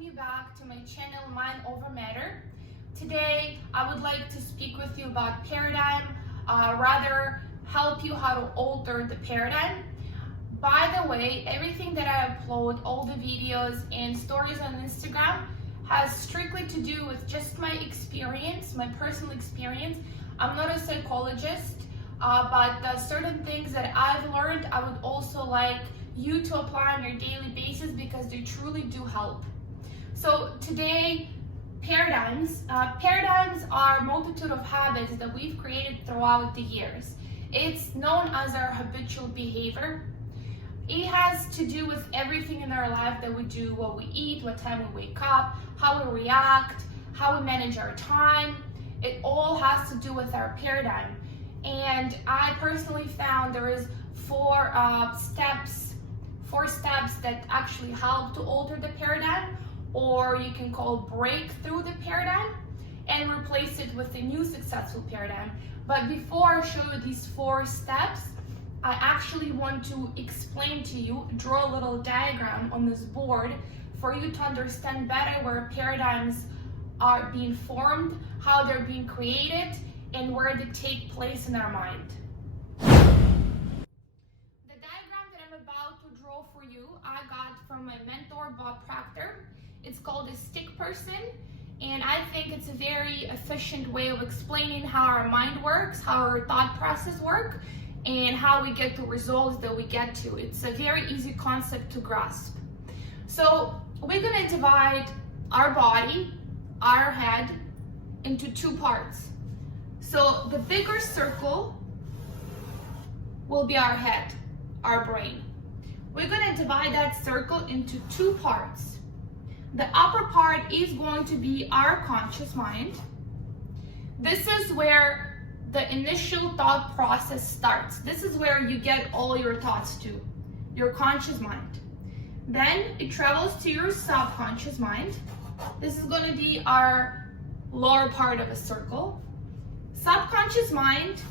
welcome you back to my channel Mind Over Matter. Today I would like to speak with you about paradigm, rather help you how to alter the paradigm. By the way, everything that I upload, all the videos and stories on Instagram, has strictly to do with just my experience, my personal experience. I'm not a psychologist, but certain things that I've learned, I would also like you to apply on your daily basis because they truly do help. So today, paradigms are a multitude of habits that we've created throughout the years. It's known as our habitual behavior. It has to do with everything in our life that we do, what we eat, what time we wake up, how we react, how we manage our time. It all has to do with our paradigm. And I personally found there is four steps that actually help to alter the paradigm, or you can call break through the paradigm and replace it with a new successful paradigm. But before I show you these 4 steps, I actually want to explain to you, draw a little diagram on this board for you to understand better where paradigms are being formed, how they're being created, and where they take place in our mind. The diagram that I'm about to draw for you, I got from my mentor, Bob Proctor. It's called a stick person, and I think it's a very efficient way of explaining how our mind works, how our thought process work, and how we get the results that we get to. It's a very easy concept to grasp. So we're gonna divide our body, our head, into 2 parts. So the bigger circle will be our head, our brain. We're gonna divide that circle into 2 parts. The upper part is going to be our conscious mind. This is where the initial thought process starts. This is where you get all your thoughts to, your conscious mind. Then it travels to your subconscious mind. This is going to be our lower part of a circle. Subconscious mind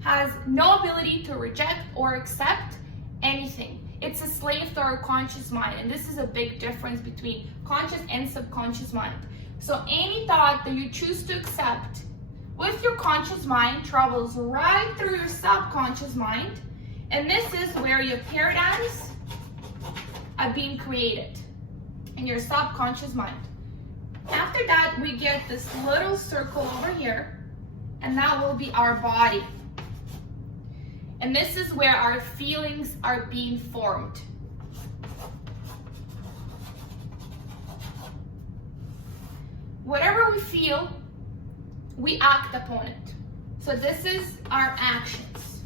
has no ability to reject or accept anything. It's a slave to our conscious mind, and this is a big difference between conscious and subconscious mind. So any thought that you choose to accept with your conscious mind travels right through your subconscious mind, and this is where your paradigms are being created in your subconscious mind. After that, we get this little circle over here, and that will be our body. And this is where our feelings are being formed. Whatever we feel, we act upon it. So this is our actions.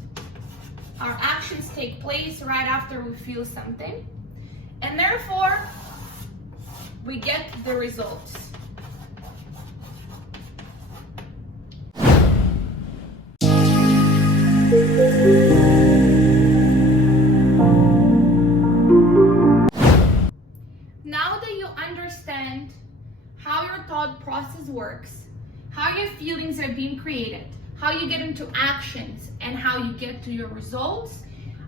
Our actions take place right after we feel something, and therefore we get the results. Now that you understand how your thought process works, how your feelings are being created, how you get into actions, and how you get to your results,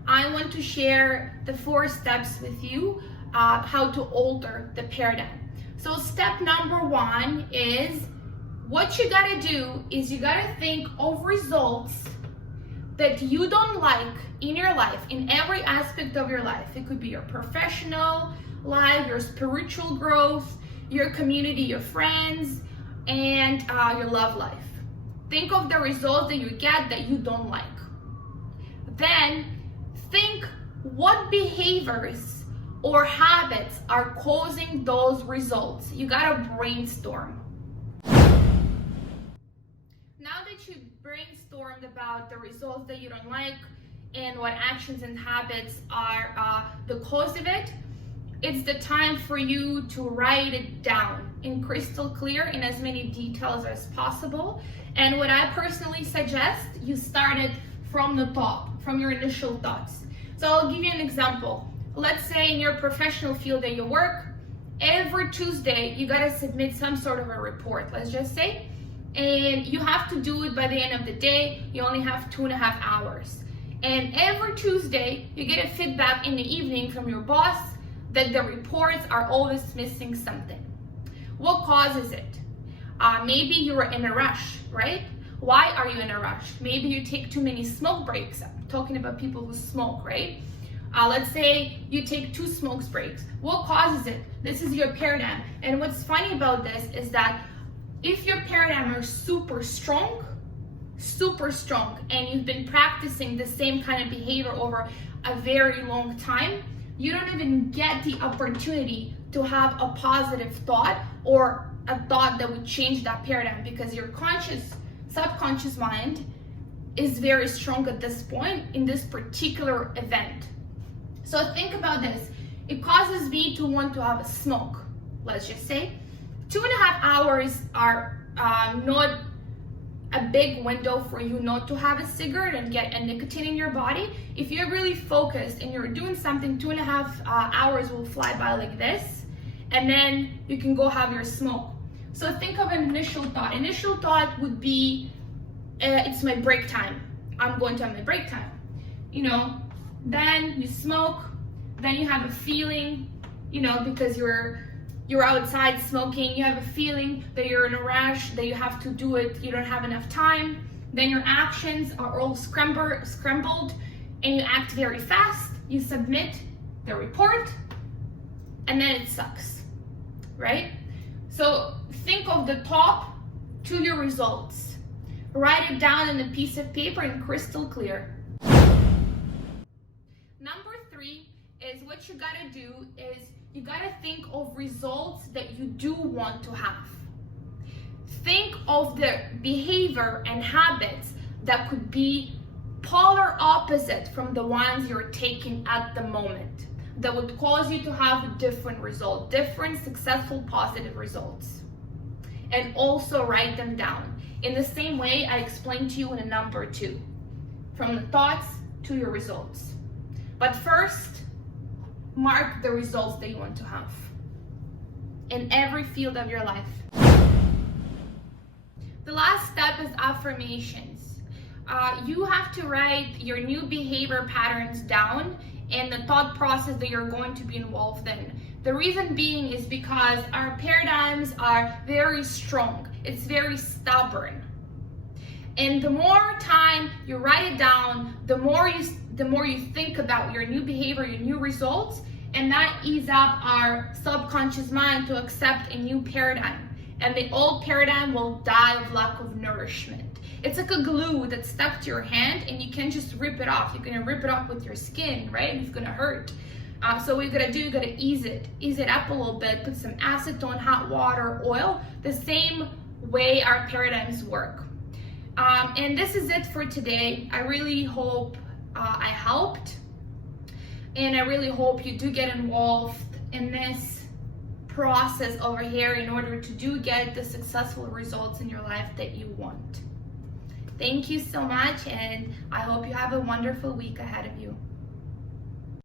I want to share the 4 steps with you, how to alter the paradigm. So step number 1 is, what you gotta do is you gotta think of results that you don't like in your life, in every aspect of your life. It could be your professional life, your spiritual growth, your community, your friends, and your love life. Think of the results that you get that you don't like. Then think what behaviors or habits are causing those results. You gotta brainstorm. Now that you brainstormed about the results that you don't like and what actions and habits are the cause of it, it's the time for you to write it down in crystal clear in as many details as possible. And what I personally suggest, you start it from the top, from your initial thoughts. So I'll give you an example. Let's say in your professional field that you work, every Tuesday you gotta submit some sort of a report, let's just say, and you have to do it by the end of the day. You only have 2.5 hours. And every Tuesday you get a feedback in the evening from your boss that the reports are always missing something. What causes it? Maybe you're in a rush, right? Why are you in a rush? Maybe you take too many smoke breaks. I'm talking about people who smoke, right? Let's say you take 2 smoke breaks. What causes it? This is your paradigm. And what's funny about this is that if your paradigm are super strong, and you've been practicing the same kind of behavior over a very long time, you don't even get the opportunity to have a positive thought or a thought that would change that paradigm, because your subconscious mind is very strong at this point in this particular event. So think about this. It causes me to want to have a smoke. Let's just say 2.5 hours are not a big window for you not to have a cigarette and get a nicotine in your body. If you're really focused and you're doing something, 2.5 hours will fly by like this, and then you can go have your smoke. So think of an initial thought. Initial thought would be, it's my break time. I'm going to have my break time. Then you smoke, then you have a feeling, because you're outside smoking, you have a feeling that you're in a rush, that you have to do it, you don't have enough time. Then your actions are all scrambled, and you act very fast, you submit the report, and then it sucks, right? So think of the top to your results. Write it down on a piece of paper and crystal clear. Number 3 is, what you gotta do is you gotta think of results that you do want to have. Think of the behavior and habits that could be polar opposite from the ones you're taking at the moment, that would cause you to have a different result, different successful positive results. And also write them down in the same way I explained to you in number 2, from the thoughts to your results. But first, mark the results that you want to have in every field of your life. The last step is affirmations. You have to write your new behavior patterns down and the thought process that you're going to be involved in. The reason being is because our paradigms are very strong. It's very stubborn. And the more time you write it down, the more you think about your new behavior, your new results, and that ease up our subconscious mind to accept a new paradigm. And the old paradigm will die of lack of nourishment. It's like a glue that's stuck to your hand and you can't just rip it off. You're gonna rip it off with your skin, right? It's gonna hurt. So what you gotta do, you gotta ease it up a little bit, put some acetone, hot water, oil, the same way our paradigms work. And this is it for today. I really hope I helped. And I really hope you do get involved in this process over here in order to get the successful results in your life that you want. Thank you so much, and I hope you have a wonderful week ahead of you.